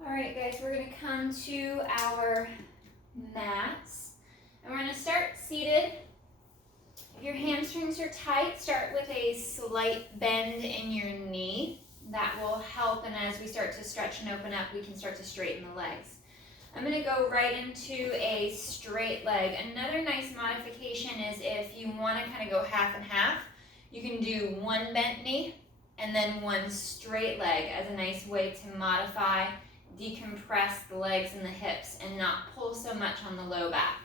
All right, guys, we're gonna come to our mats, and we're gonna start seated. If your hamstrings are tight, start with a slight bend in your knee. That will help, and as we start to stretch and open up, we can start to straighten the legs. I'm gonna go right into a straight leg. Another nice modification is if you wanna kind of go half and half, you can do one bent knee and then one straight leg as a nice way to modify, decompress the legs and the hips and not pull so much on the low back.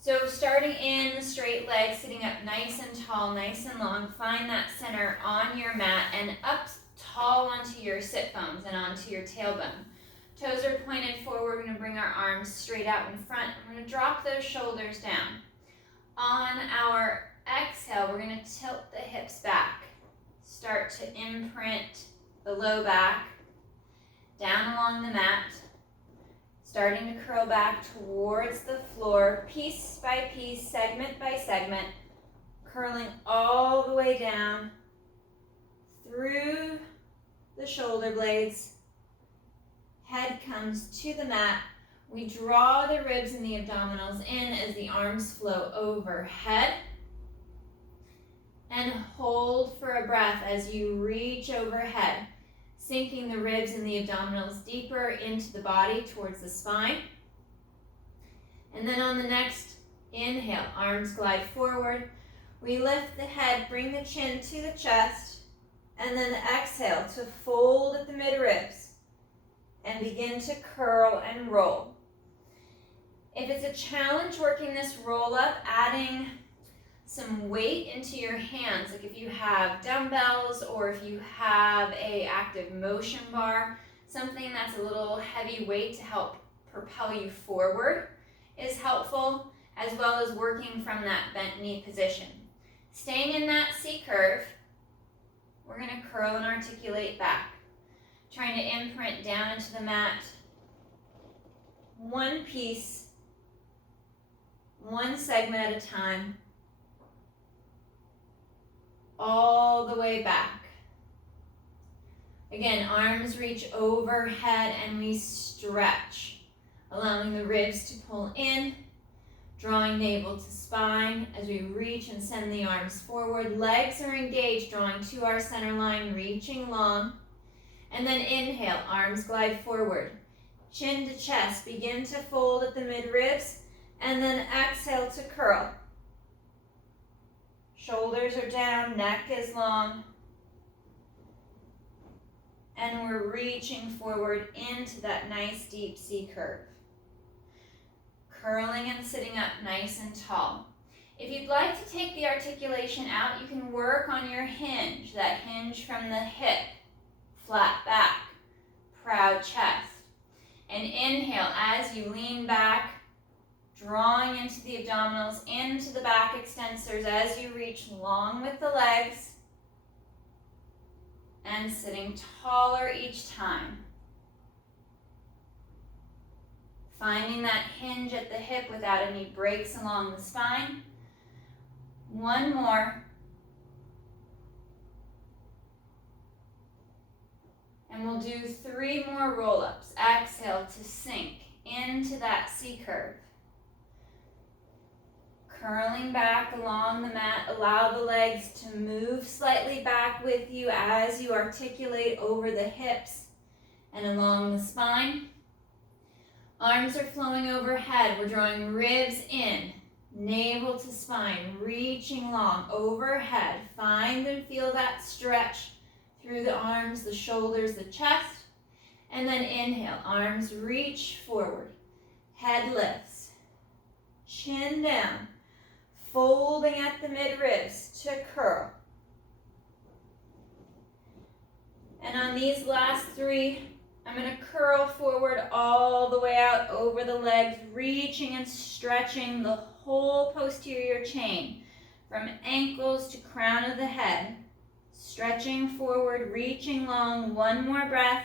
So starting in the straight leg, sitting up nice and tall, nice and long, find that center on your mat and up tall onto your sit bones and onto your tailbone. Toes are pointed forward. We're going to bring our arms straight out in front. We're going to drop those shoulders down. On our exhale, we're going to tilt the hips back. Start to imprint the low back down along the mat. Starting to curl back towards the floor, piece by piece, segment by segment, curling all the way down through the shoulder blades. Head comes to the mat. We draw the ribs and the abdominals in as the arms flow overhead. And hold for a breath as you reach overhead, sinking the ribs and the abdominals deeper into the body towards the spine. And then on the next inhale, arms glide forward. We lift the head, bring the chin to the chest, and then exhale to fold at the mid-ribs and begin to curl and roll. If it's a challenge working this roll up, adding some weight into your hands, like if you have dumbbells or if you have a active motion bar, something that's a little heavy weight to help propel you forward is helpful, as well as working from that bent knee position. Staying in that C curve, we're going to curl and articulate back, trying to imprint down into the mat, one piece, one segment at a time, all the way back. Again, arms reach overhead and we stretch, allowing the ribs to pull in, drawing navel to spine as we reach and send the arms forward. Legs are engaged, drawing to our center line, reaching long. And then inhale, arms glide forward. Chin to chest, begin to fold at the mid-ribs, and then exhale to curl. Shoulders are down, neck is long. And we're reaching forward into that nice deep C curve. Curling and sitting up nice and tall. If you'd like to take the articulation out, you can work on your hinge, that hinge from the hip, flat back, proud chest. And inhale as you lean back, drawing into the abdominals, into the back extensors as you reach long with the legs, and sitting taller each time. Finding that hinge at the hip without any breaks along the spine. One more. And we'll do 3 more roll-ups. Exhale to sink into that C curve. Curling back along the mat, allow the legs to move slightly back with you as you articulate over the hips and along the spine. Arms are flowing overhead. We're drawing ribs in, navel to spine, reaching long overhead. Find and feel that stretch through the arms, the shoulders, the chest. And then inhale, arms reach forward, head lifts, chin down, folding at the mid-ribs to curl. And on these last 3, I'm going to curl forward all the way out over the legs, reaching and stretching the whole posterior chain from ankles to crown of the head. Stretching forward, reaching long, one more breath,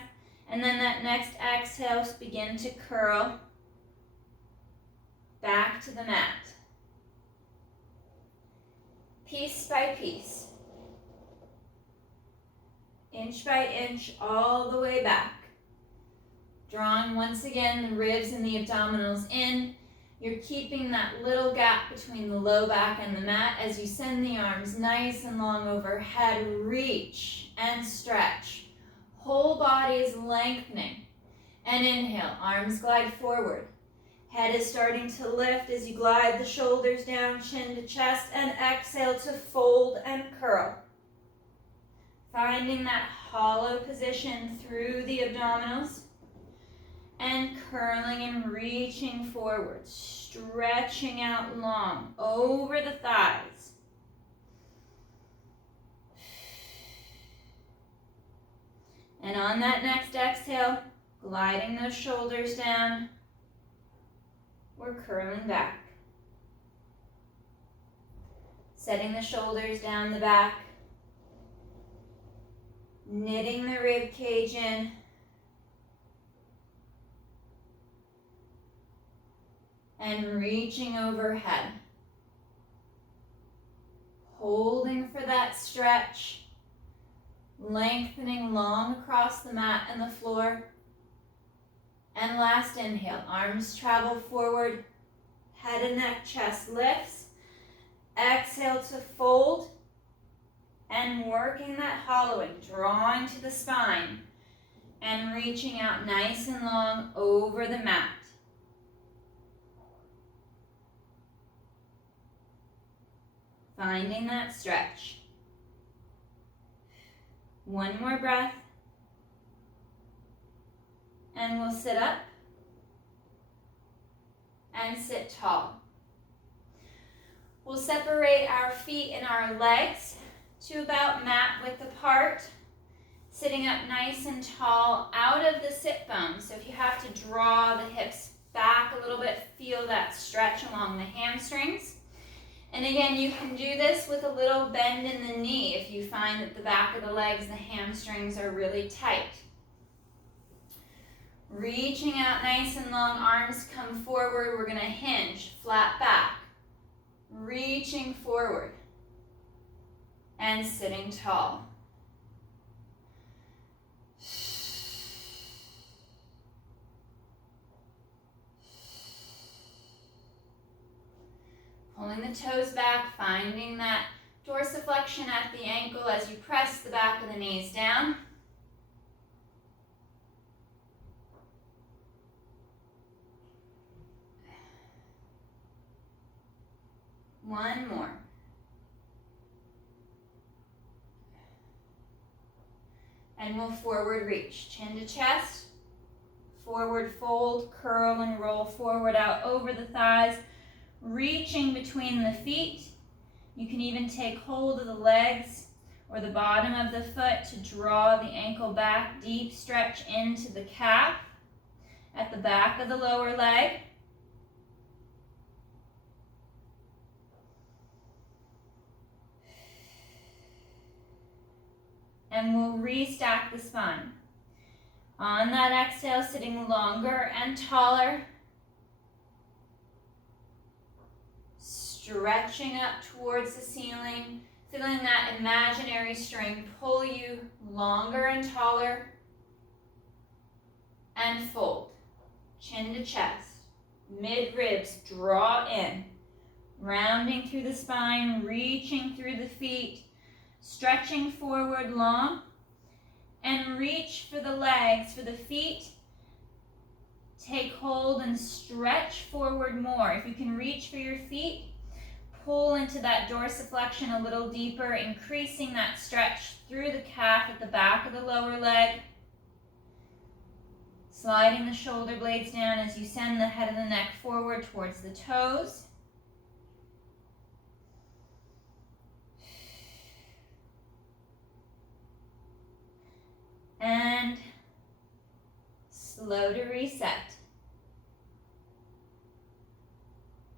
and then that next exhale, begin to curl back to the mat. Piece by piece, inch by inch, all the way back. Drawing once again the ribs and the abdominals in. You're keeping that little gap between the low back and the mat as you send the arms nice and long overhead. Reach and stretch. Whole body is lengthening. And inhale, arms glide forward. Head is starting to lift as you glide the shoulders down, chin to chest, and exhale to fold and curl. Finding that hollow position through the abdominals and curling and reaching forward, stretching out long over the thighs. And on that next exhale, gliding those shoulders down, we're curling back. Setting the shoulders down the back, knitting the rib cage in, and reaching overhead. Holding for that stretch, lengthening long across the mat and the floor. And last inhale, arms travel forward, head and neck, chest lifts. Exhale to fold and working that hollowing, drawing to the spine and reaching out nice and long over the mat. Finding that stretch. One more breath. And we'll sit up and sit tall. We'll separate our feet and our legs to about mat width apart, sitting up nice and tall out of the sit bones. So if you have to draw the hips back a little bit, feel that stretch along the hamstrings. And again, you can do this with a little bend in the knee if you find that the back of the legs, the hamstrings are really tight. Reaching out nice and long, arms come forward. We're going to hinge, flat back. Reaching forward and sitting tall. Pulling the toes back, finding that dorsiflexion at the ankle as you press the back of the knees down. One more. And we'll forward reach, chin to chest, forward fold, curl and roll forward out over the thighs, reaching between the feet. You can even take hold of the legs or the bottom of the foot to draw the ankle back, deep stretch into the calf at the back of the lower leg. And we'll restack the spine. On that exhale, sitting longer and taller. Stretching up towards the ceiling, feeling that imaginary string pull you longer and taller. And fold. Chin to chest. Mid-ribs draw in. Rounding through the spine, reaching through the feet. Stretching forward long, and reach for the legs, for the feet. Take hold and stretch forward more. If you can reach for your feet, pull into that dorsiflexion a little deeper, increasing that stretch through the calf at the back of the lower leg. Sliding the shoulder blades down as you send the head of the neck forward towards the toes. And slow to reset.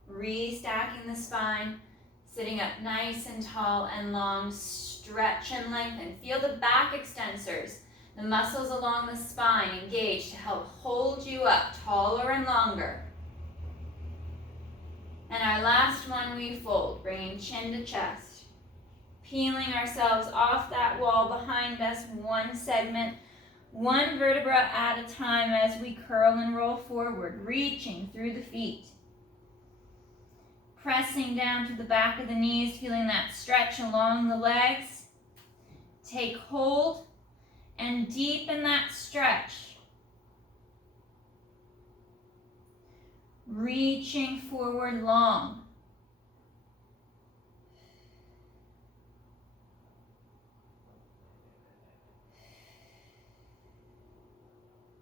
Restacking the spine, sitting up nice and tall and long, stretch and lengthen. Feel the back extensors, the muscles along the spine engage to help hold you up taller and longer. And our last one, we fold, bringing chin to chest. Peeling ourselves off that wall behind us, one segment, One vertebra at a time as we curl and roll forward, reaching through the feet. Pressing down to the back of the knees, feeling that stretch along the legs. Take hold and deepen that stretch. Reaching forward long.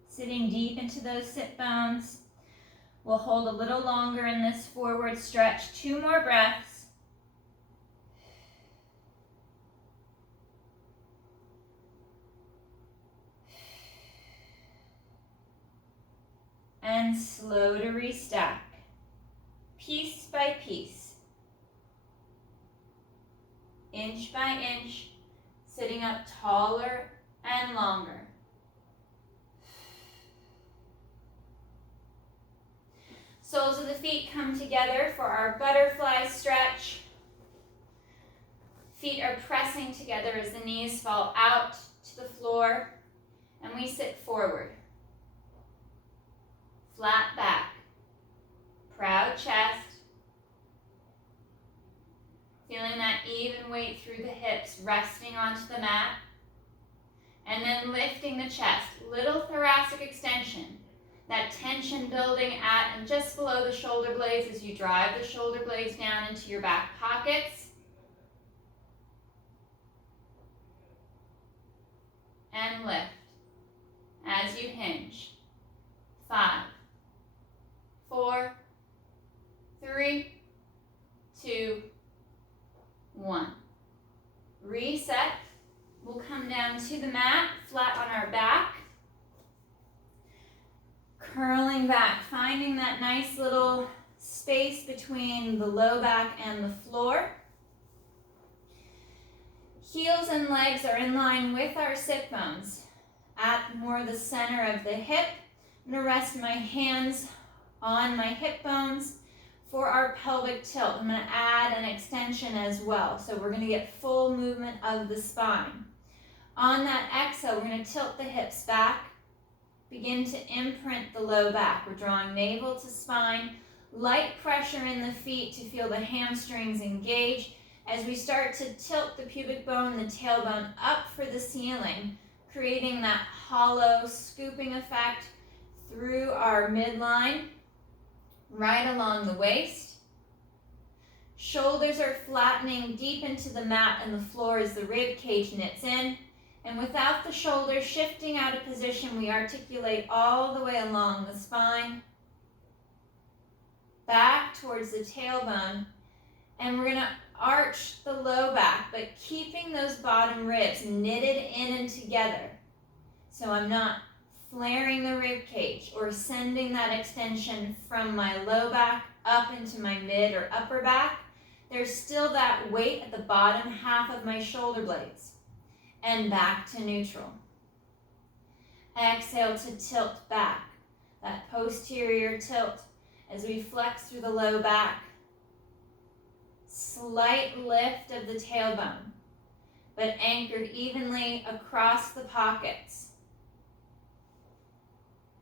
Sitting deep into those sit bones. We'll hold a little longer in this forward stretch. 2 more breaths. And slow to restack, piece by piece, inch by inch, sitting up taller and longer. Soles of the feet come together for our butterfly stretch. Feet are pressing together as the knees fall out to the floor, and we sit forward. Flat back, proud chest, feeling that even weight through the hips, resting onto the mat, and then lifting the chest, little thoracic extension, that tension building at and just below the shoulder blades as you drive the shoulder blades down into your back pockets. And lift as you hinge. 5, 4, 3, 2, 1. Reset. We'll come down to the mat, flat on our back. Curling back, finding that nice little space between the low back and the floor. Heels and legs are in line with our sit bones at more the center of the hip. I'm going to rest my hands on my hip bones for our pelvic tilt. I'm going to add an extension as well. So we're going to get full movement of the spine. On that exhale, we're going to tilt the hips back. Begin to imprint the low back. We're drawing navel to spine. Light pressure in the feet to feel the hamstrings engage. As we start to tilt the pubic bone and the tailbone up for the ceiling, creating that hollow scooping effect through our midline, right along the waist. Shoulders are flattening deep into the mat and the floor as the rib cage knits in. And without the shoulders shifting out of position, we articulate all the way along the spine, back towards the tailbone, and we're going to arch the low back, but keeping those bottom ribs knitted in and together. So I'm not flaring the rib cage or sending that extension from my low back up into my mid or upper back. There's still that weight at the bottom half of my shoulder blades. And back to neutral. Exhale to tilt back, that posterior tilt as we flex through the low back. Slight lift of the tailbone, but anchored evenly across the pockets.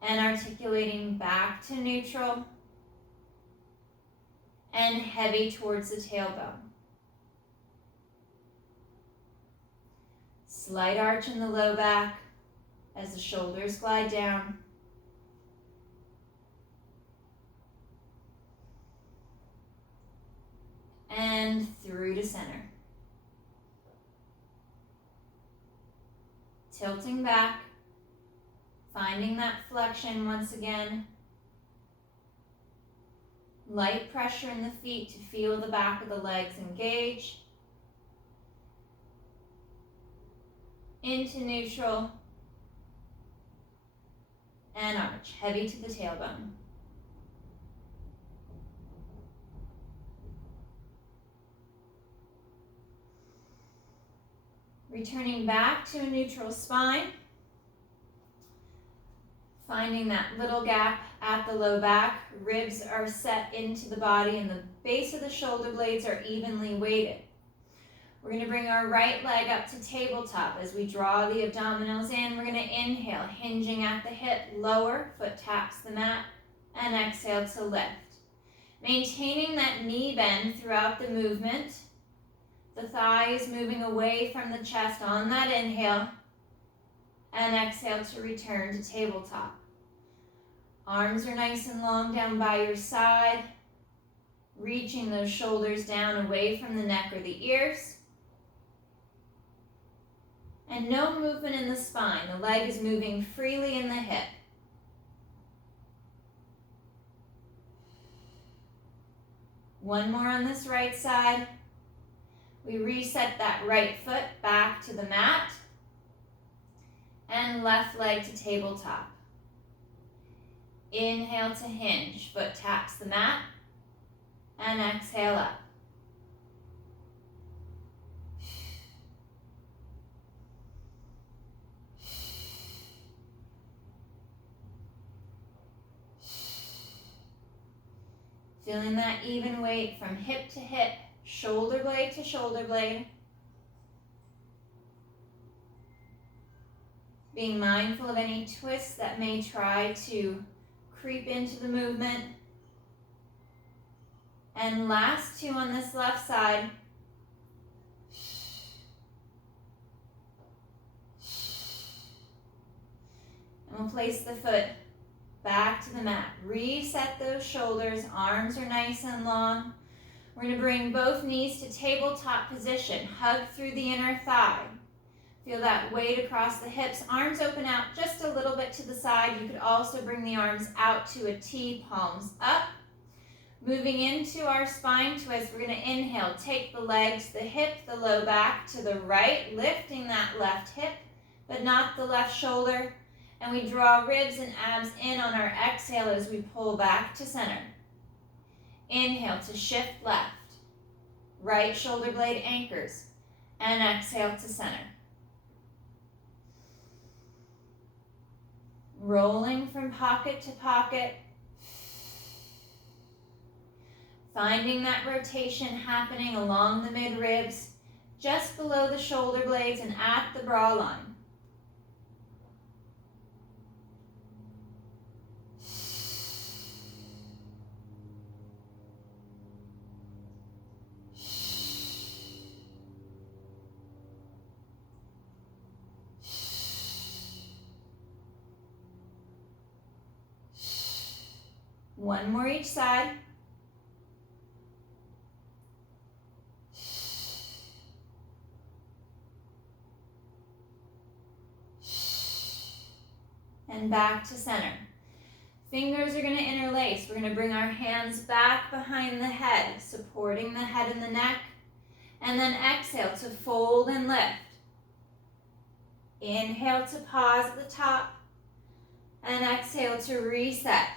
And articulating back to neutral and heavy towards the tailbone. Slight arch in the low back as the shoulders glide down. And through to center. Tilting back, finding that flexion once again. Light pressure in the feet to feel the back of the legs engage. Into neutral, and arch, heavy to the tailbone. Returning back to a neutral spine, finding that little gap at the low back, ribs are set into the body and the base of the shoulder blades are evenly weighted. We're going to bring our right leg up to tabletop as we draw the abdominals in. We're going to inhale, hinging at the hip, lower, foot taps the mat, and exhale to lift. Maintaining that knee bend throughout the movement. The thighs moving away from the chest on that inhale, and exhale to return to tabletop. Arms are nice and long down by your side, reaching those shoulders down away from the neck or the ears. And no movement in the spine. The leg is moving freely in the hip. One more on this right side. We reset that right foot back to the mat and left leg to tabletop. Inhale to hinge, foot taps the mat, and exhale up. Feeling that even weight from hip to hip, shoulder blade to shoulder blade. Being mindful of any twists that may try to creep into the movement. And last two on this left side. And we'll place the foot back to the mat. Reset those shoulders. Arms are nice and long. We're going to bring both knees to tabletop position. Hug through the inner thigh. Feel that weight across the hips. Arms open out just a little bit to the side. You could also bring the arms out to a T, palms up. Moving into our spine twist, we're going to inhale. Take the legs, the hip, the low back to the right, lifting that left hip, but not the left shoulder. And we draw ribs and abs in on our exhale as we pull back to center. Inhale to shift left. Right shoulder blade anchors. And exhale to center. Rolling from pocket to pocket. Finding that rotation happening along the mid-ribs, just below the shoulder blades and at the bra line. One more each side. And back to center. Fingers are going to interlace. We're going to bring our hands back behind the head, supporting the head and the neck. And then exhale to fold and lift. Inhale to pause at the top. And exhale to reset.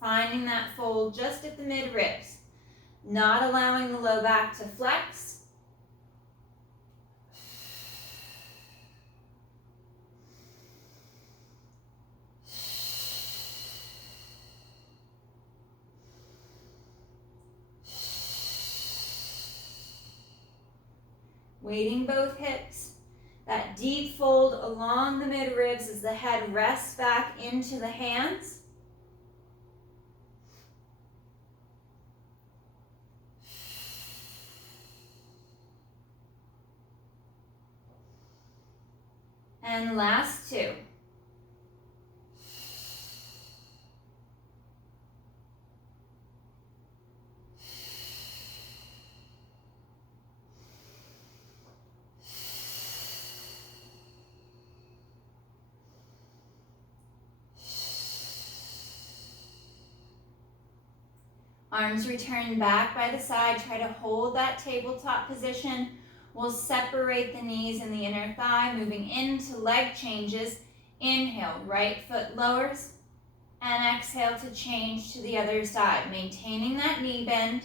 Finding that fold just at the mid-ribs. Not allowing the low back to flex. Weighting both hips. That deep fold along the mid-ribs as the head rests back into the hands. And last two. Arms return back by the side. Try to hold that tabletop position. We'll separate the knees and the inner thigh, moving into leg changes. Inhale, right foot lowers, and exhale to change to the other side. Maintaining that knee bend,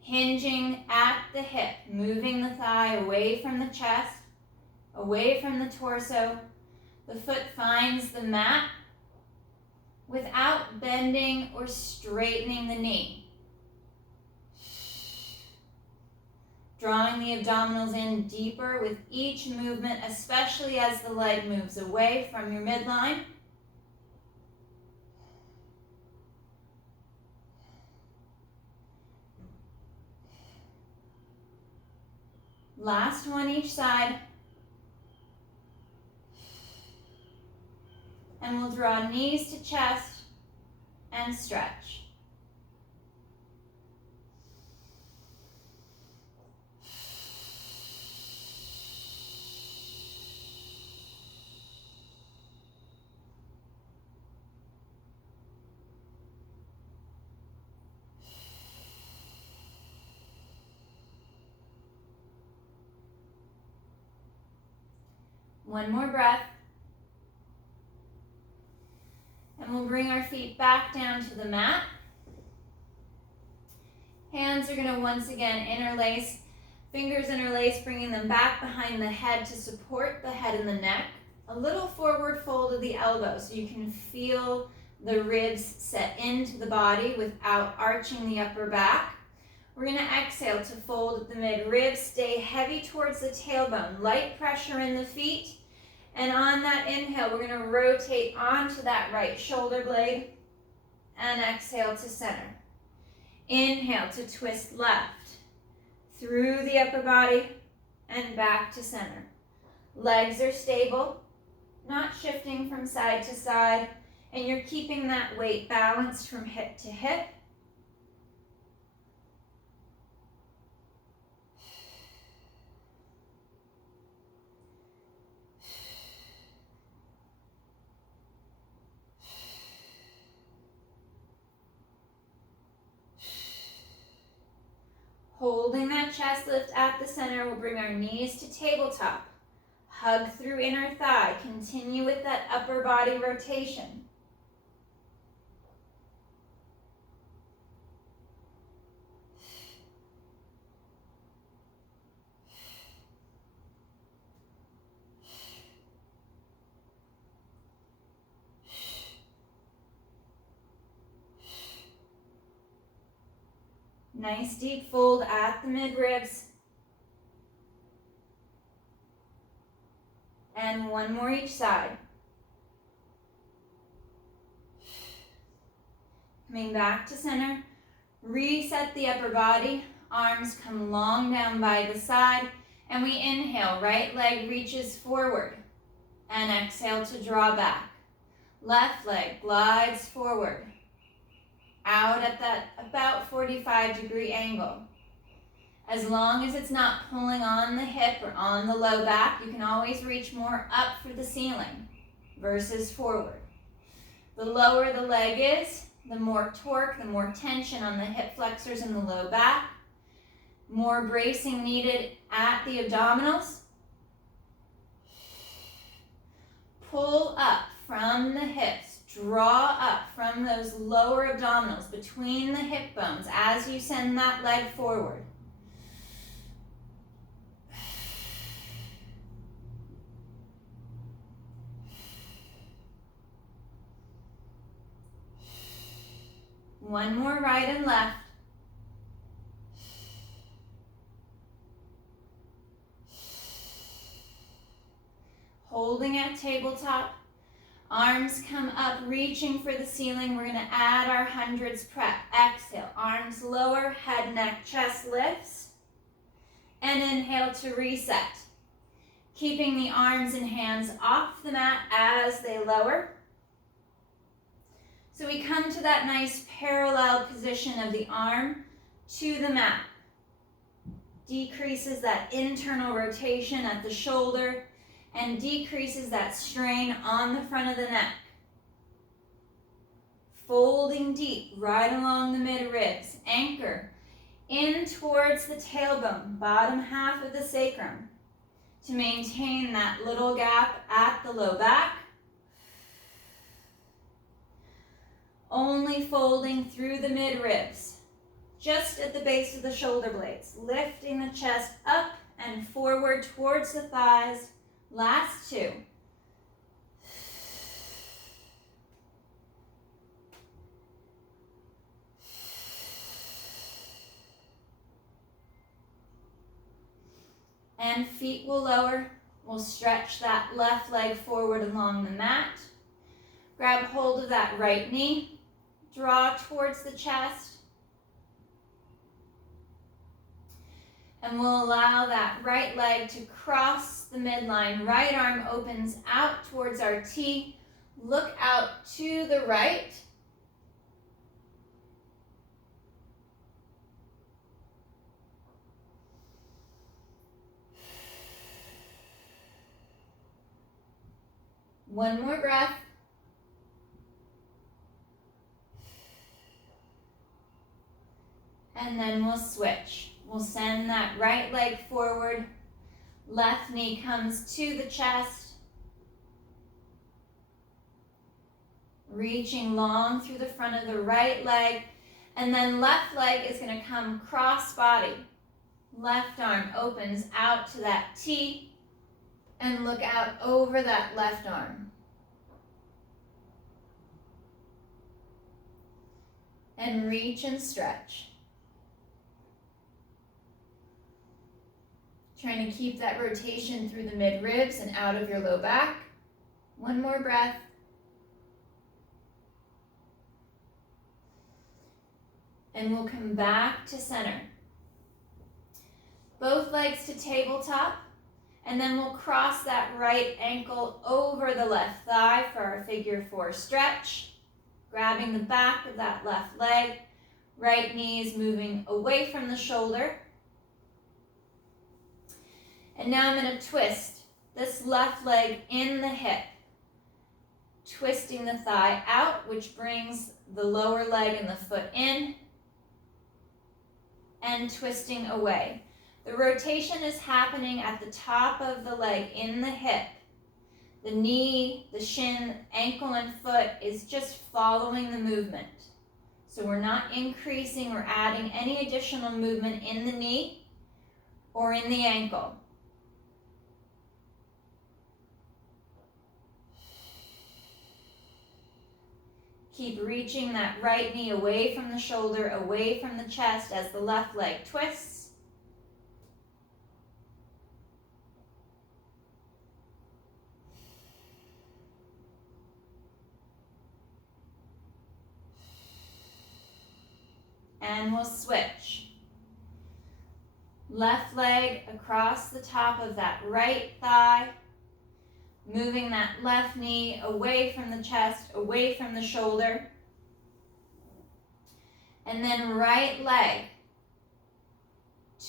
hinging at the hip, moving the thigh away from the chest, away from the torso. The foot finds the mat without bending or straightening the knee. Drawing the abdominals in deeper with each movement, especially as the leg moves away from your midline. Last one each side. And we'll draw knees to chest and stretch. One more breath. And we'll bring our feet back down to the mat. Hands are going to once again interlace, fingers interlace, bringing them back behind the head to support the head and the neck. A little forward fold of the elbows so you can feel the ribs set into the body without arching the upper back. We're going to exhale to fold the mid-ribs, stay heavy towards the tailbone, light pressure in the feet. And on that inhale, we're going to rotate onto that right shoulder blade and exhale to center. Inhale to twist left through the upper body and back to center. Legs are stable, not shifting from side to side, and you're keeping that weight balanced from hip to hip. Holding that chest lift at the center, we'll bring our knees to tabletop. Hug through inner thigh. Continue with that upper body rotation. Nice deep fold at the mid-ribs. And one more each side. Coming back to center. Reset the upper body. Arms come long down by the side. And we inhale, right leg reaches forward. And exhale to draw back. Left leg glides forward. Out at that about 45-degree angle. As long as it's not pulling on the hip or on the low back, you can always reach more up for the ceiling versus forward. The lower the leg is, the more torque, the more tension on the hip flexors and the low back. More bracing needed at the abdominals. Pull up from the hips. Draw up from those lower abdominals between the hip bones as you send that leg forward. One more right and left. Holding at tabletop. Arms come up, reaching for the ceiling. We're going to add our hundreds prep. Exhale, arms lower, head, neck, chest lifts. And inhale to reset. Keeping the arms and hands off the mat as they lower. So we come to that nice parallel position of the arm to the mat. Decreases that internal rotation at the shoulder and decreases that strain on the front of the neck. Folding deep right along the mid-ribs. Anchor in towards the tailbone, bottom half of the sacrum, to maintain that little gap at the low back. Only folding through the mid-ribs, just at the base of the shoulder blades, lifting the chest up and forward towards the thighs. Last two. And feet will lower. We'll stretch that left leg forward along the mat. Grab hold of that right knee. Draw towards the chest. And we'll allow that right leg to cross the midline. Right arm opens out towards our T. Look out to the right. One more breath. And then we'll switch. We'll send that right leg forward. Left knee comes to the chest. Reaching long through the front of the right leg. And then left leg is going to come cross body. Left arm opens out to that T. And look out over that left arm. And reach and stretch. Trying to keep that rotation through the mid-ribs and out of your low back. One more breath. And we'll come back to center. Both legs to tabletop. And then we'll cross that right ankle over the left thigh for our figure 4 stretch. Grabbing the back of that left leg. Right knee is moving away from the shoulder. And now I'm going to twist this left leg in the hip. Twisting the thigh out, which brings the lower leg and the foot in. And twisting away. The rotation is happening at the top of the leg in the hip. The knee, the shin, ankle, and foot is just following the movement. So we're not increasing or adding any additional movement in the knee or in the ankle. Keep reaching that right knee away from the shoulder, away from the chest as the left leg twists. And we'll switch. Left leg across the top of that right thigh. Moving that left knee away from the chest, away from the shoulder. And then right leg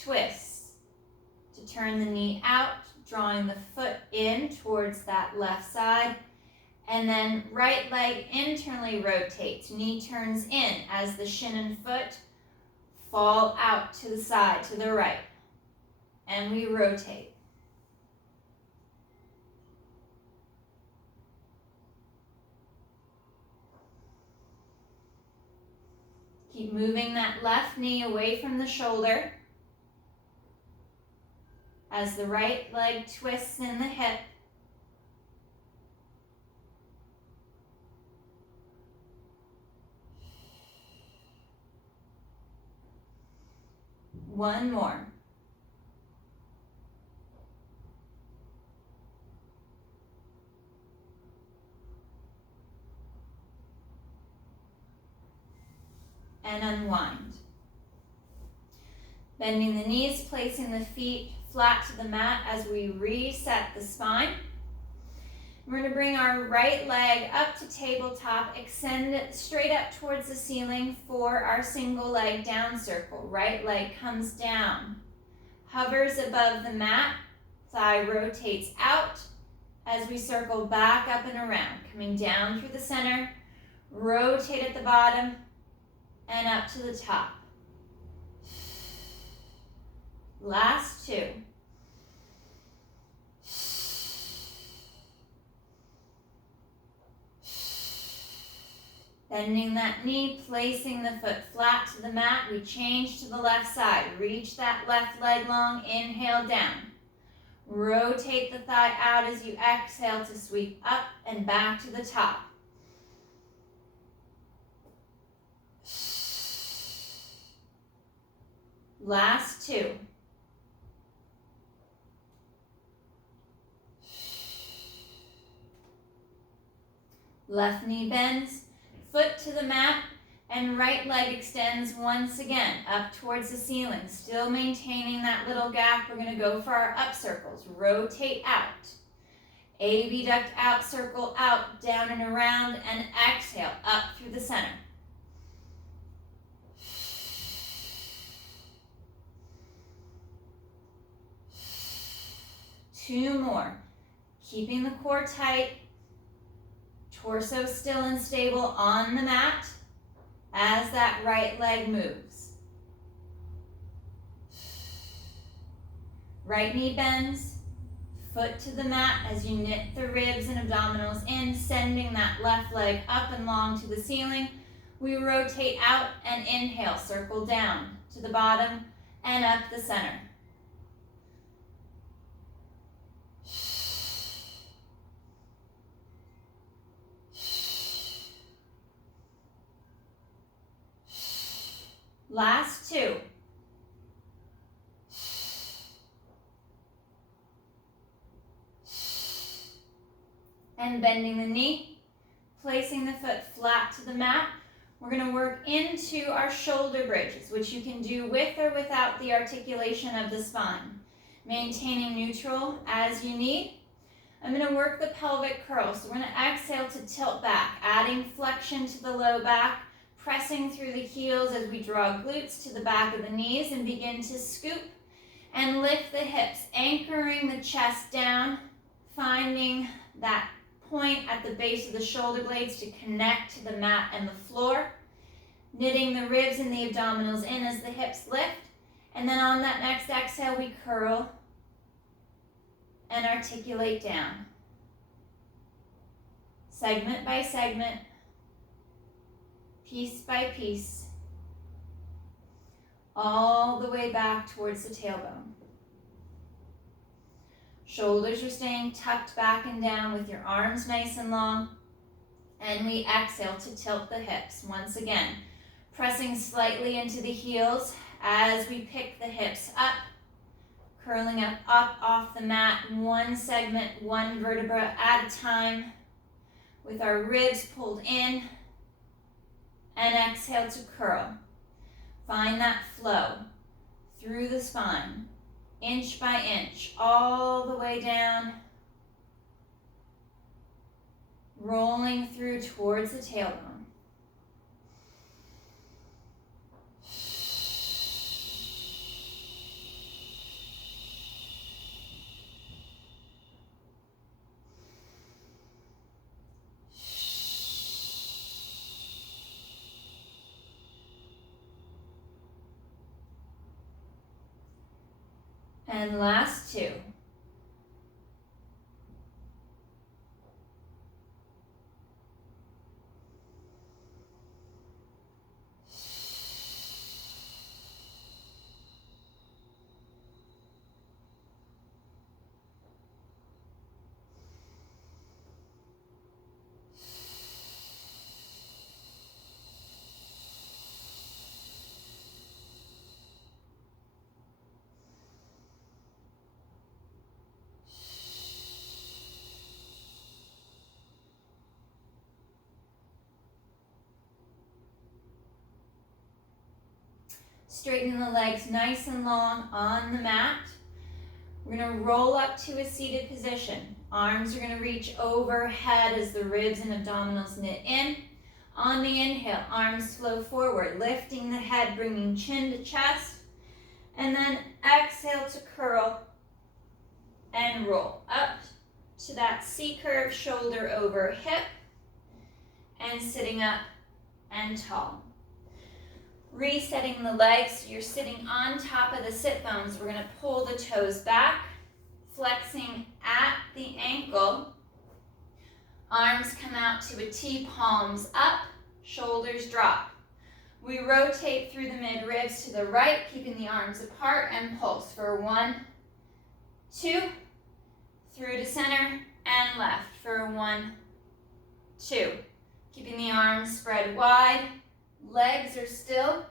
twists to turn the knee out, drawing the foot in towards that left side. And then right leg internally rotates. Knee turns in as the shin and foot fall out to the side, to the right. And we rotate. Keep moving that left knee away from the shoulder as the right leg twists in the hip. One more. And unwind. Bending the knees, placing the feet flat to the mat as we reset the spine. We're going to bring our right leg up to tabletop, extend it straight up towards the ceiling for our single leg down circle. Right leg comes down, hovers above the mat, thigh rotates out as we circle back up and around, coming down through the center, rotate at the bottom, and up to the top. Last two. Bending that knee, placing the foot flat to the mat. We change to the left side. Reach that left leg long. Inhale down. Rotate the thigh out as you exhale to sweep up and back to the top. Last two. Left knee bends, foot to the mat, and right leg extends once again up towards the ceiling. Still maintaining that little gap. We're going to go for our up circles. Rotate out. Abduct out, circle out, down and around, and exhale up through the center. Two more. Keeping the core tight, torso still and stable on the mat as that right leg moves. Right knee bends, foot to the mat as you knit the ribs and abdominals in, sending that left leg up and long to the ceiling. We rotate out and inhale, circle down to the bottom and up the center. Last two. And bending the knee, placing the foot flat to the mat. We're going to work into our shoulder bridges, which you can do with or without the articulation of the spine. Maintaining neutral as you need. I'm going to work the pelvic curl. So we're going to exhale to tilt back, adding flexion to the low back, pressing through the heels as we draw glutes to the back of the knees and begin to scoop and lift the hips, anchoring the chest down, finding that point at the base of the shoulder blades to connect to the mat and the floor, knitting the ribs and the abdominals in as the hips lift, and then on that next exhale we curl and articulate down. Segment by segment, piece by piece, all the way back towards the tailbone. Shoulders are staying tucked back and down with your arms nice and long. And we exhale to tilt the hips. Once again, pressing slightly into the heels as we pick the hips up, curling up off the mat, one segment, one vertebra at a time, with our ribs pulled in, and exhale to curl. Find that flow through the spine, inch by inch, all the way down, rolling through towards the tailbone. And last two. Straightening the legs nice and long on the mat. We're going to roll up to a seated position. Arms are going to reach overhead as the ribs and abdominals knit in. On the inhale, arms flow forward, lifting the head, bringing chin to chest. And then exhale to curl and roll up to that C-curve, shoulder over hip, and sitting up and tall. Resetting the legs so you're sitting on top of the sit bones. We're going to pull the toes back, flexing at the ankle. Arms come out to a T, palms up, shoulders drop. We rotate through the mid-ribs to the right, keeping the arms apart, and pulse for 1, 2, through to center, and left for 1, 2. Keeping the arms spread wide. Legs are still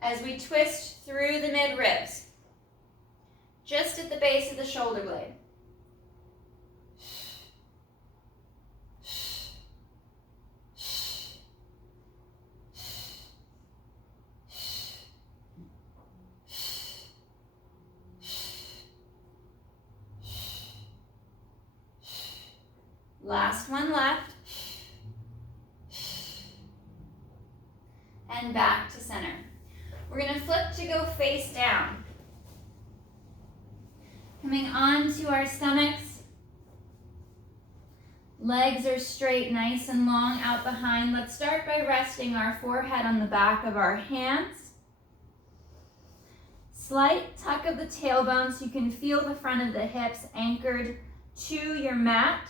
as we twist through the mid-ribs, just at the base of the shoulder blade. Last one left. And back to center. We're going to flip to go face down. Coming onto our stomachs. Legs are straight, nice and long out behind. Let's start by resting our forehead on the back of our hands. Slight tuck of the tailbone so you can feel the front of the hips anchored to your mat.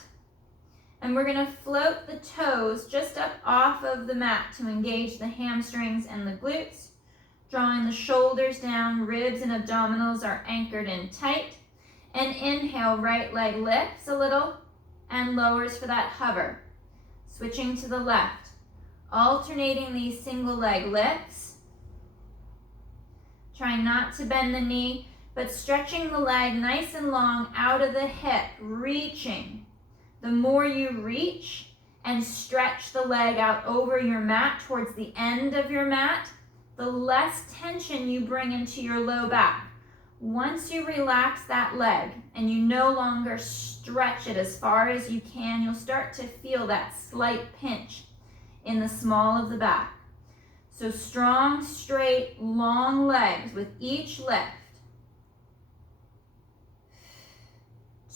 And we're going to float the toes just up off of the mat to engage the hamstrings and the glutes. Drawing the shoulders down, ribs and abdominals are anchored in tight. And inhale, right leg lifts a little and lowers for that hover. Switching to the left, alternating these single leg lifts. Trying not to bend the knee, but stretching the leg nice and long out of the hip, reaching. The more you reach and stretch the leg out over your mat towards the end of your mat, the less tension you bring into your low back. Once you relax that leg and you no longer stretch it as far as you can, you'll start to feel that slight pinch in the small of the back. So strong, straight, long legs with each lift.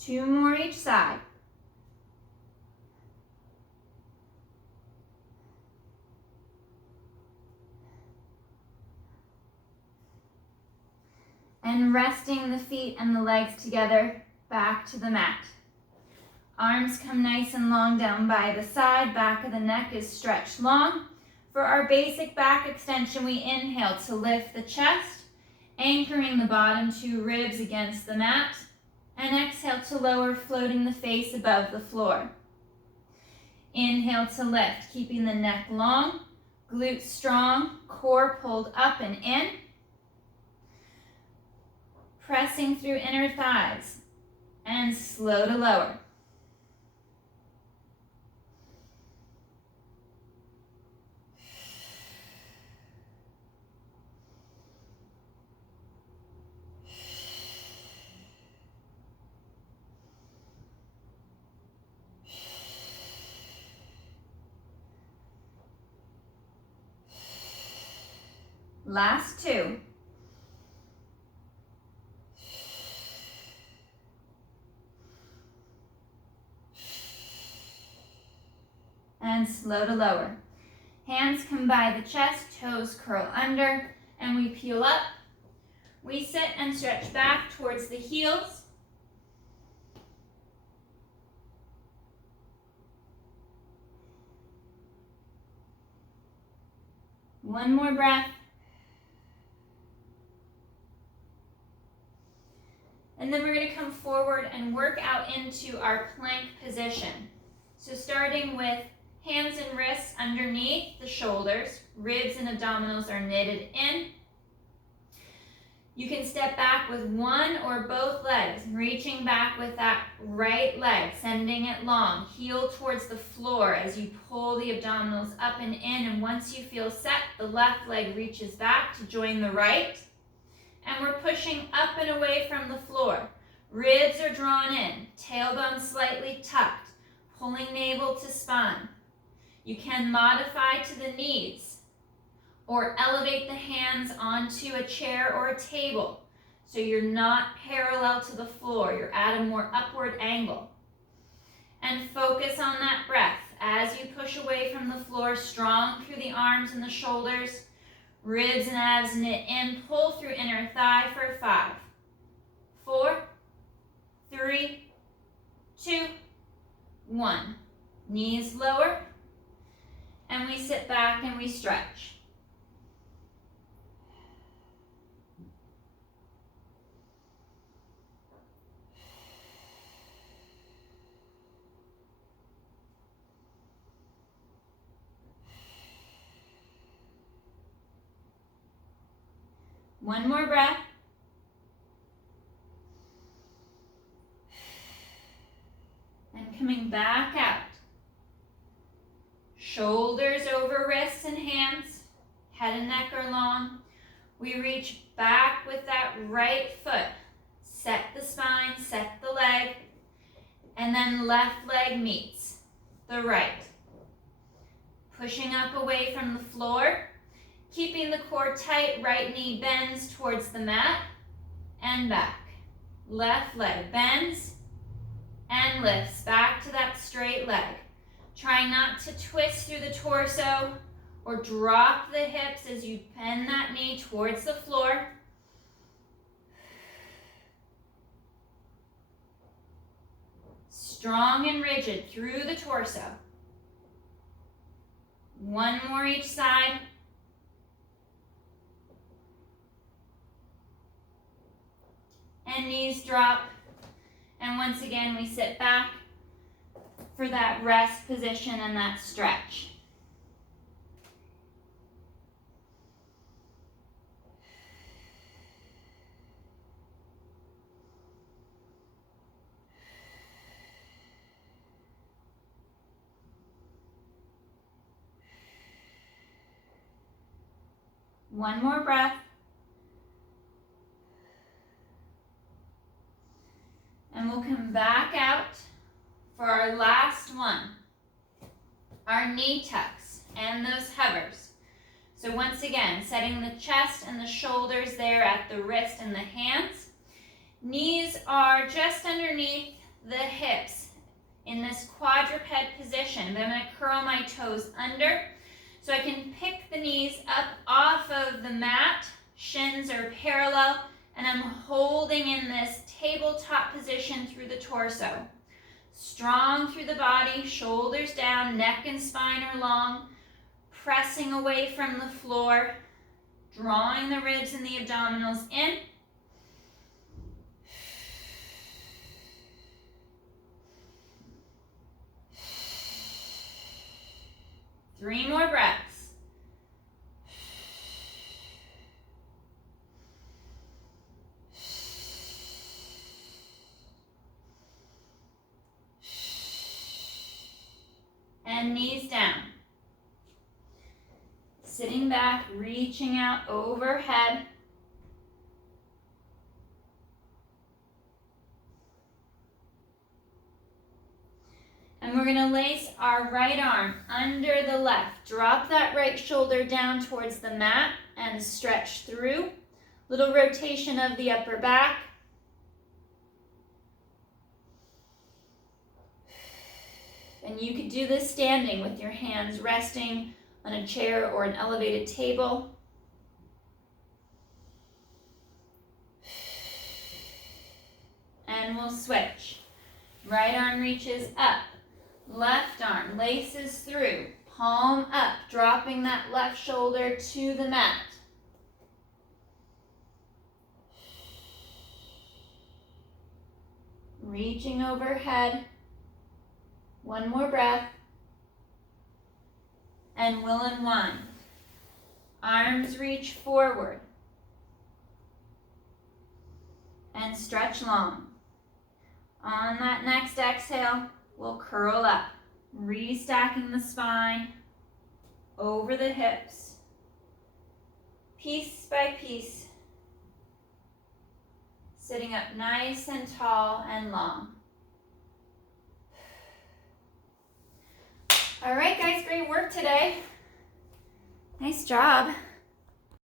2 more each side. And resting the feet and the legs together back to the mat. Arms come nice and long down by the side, back of the neck is stretched long. For our basic back extension, we inhale to lift the chest, anchoring the bottom 2 ribs against the mat, and exhale to lower, floating the face above the floor. Inhale to lift, keeping the neck long, glutes strong, core pulled up and in. Pressing through inner thighs and slow to lower. Last 2. And slow to lower. Hands come by the chest, toes curl under, and we peel up. We sit and stretch back towards the heels. One more breath. And then we're going to come forward and work out into our plank position. So starting with hands and wrists underneath the shoulders, ribs and abdominals are knitted in. You can step back with one or both legs, reaching back with that right leg, sending it long, heel towards the floor as you pull the abdominals up and in. And once you feel set, the left leg reaches back to join the right. And we're pushing up and away from the floor. Ribs are drawn in, tailbone slightly tucked, pulling navel to spine. You can modify to the knees or elevate the hands onto a chair or a table so you're not parallel to the floor. You're at a more upward angle. And focus on that breath as you push away from the floor, strong through the arms and the shoulders. Ribs and abs knit in, pull through inner thigh for 5, 4, 3, 2, 1. Knees lower, and we sit back and we stretch. One more breath. And coming back out. Shoulders over wrists and hands. Head and neck are long. We reach back with that right foot. Set the spine, set the leg. And then left leg meets. the right. Pushing up away from the floor, keeping the core tight, right knee bends towards the mat and back. Left leg bends and lifts back to that straight leg. Try not to twist through the torso or drop the hips as you bend that knee towards the floor. Strong and rigid through the torso. One more each side. And knees drop. And once again, we sit back for that rest position and that stretch. One more breath. And we'll come back out for our last one. Our knee tucks and those hovers. So once again, setting the chest and the shoulders there at the wrist and the hands. Knees are just underneath the hips in this quadruped position. But I'm going to curl my toes under so I can pick the knees up off of the mat. Shins are parallel, and I'm holding in this tabletop position through the torso. Strong through the body, shoulders down, neck and spine are long, pressing away from the floor, drawing the ribs and the abdominals in. Three more breaths. And knees down. Sitting back, reaching out overhead. And we're going to lace our right arm under the left. Drop that right shoulder down towards the mat and stretch through. Little rotation of the upper back. And you could do this standing with your hands resting on a chair or an elevated table. And we'll switch. Right arm reaches up. Left arm laces through, palm up, dropping that left shoulder to the mat. Reaching overhead. One more breath. And we'll unwind. Arms reach forward. And stretch long. On that next exhale, we'll curl up, restacking the spine over the hips, piece by piece, sitting up nice and tall and long. All right, guys, great work today. Nice job.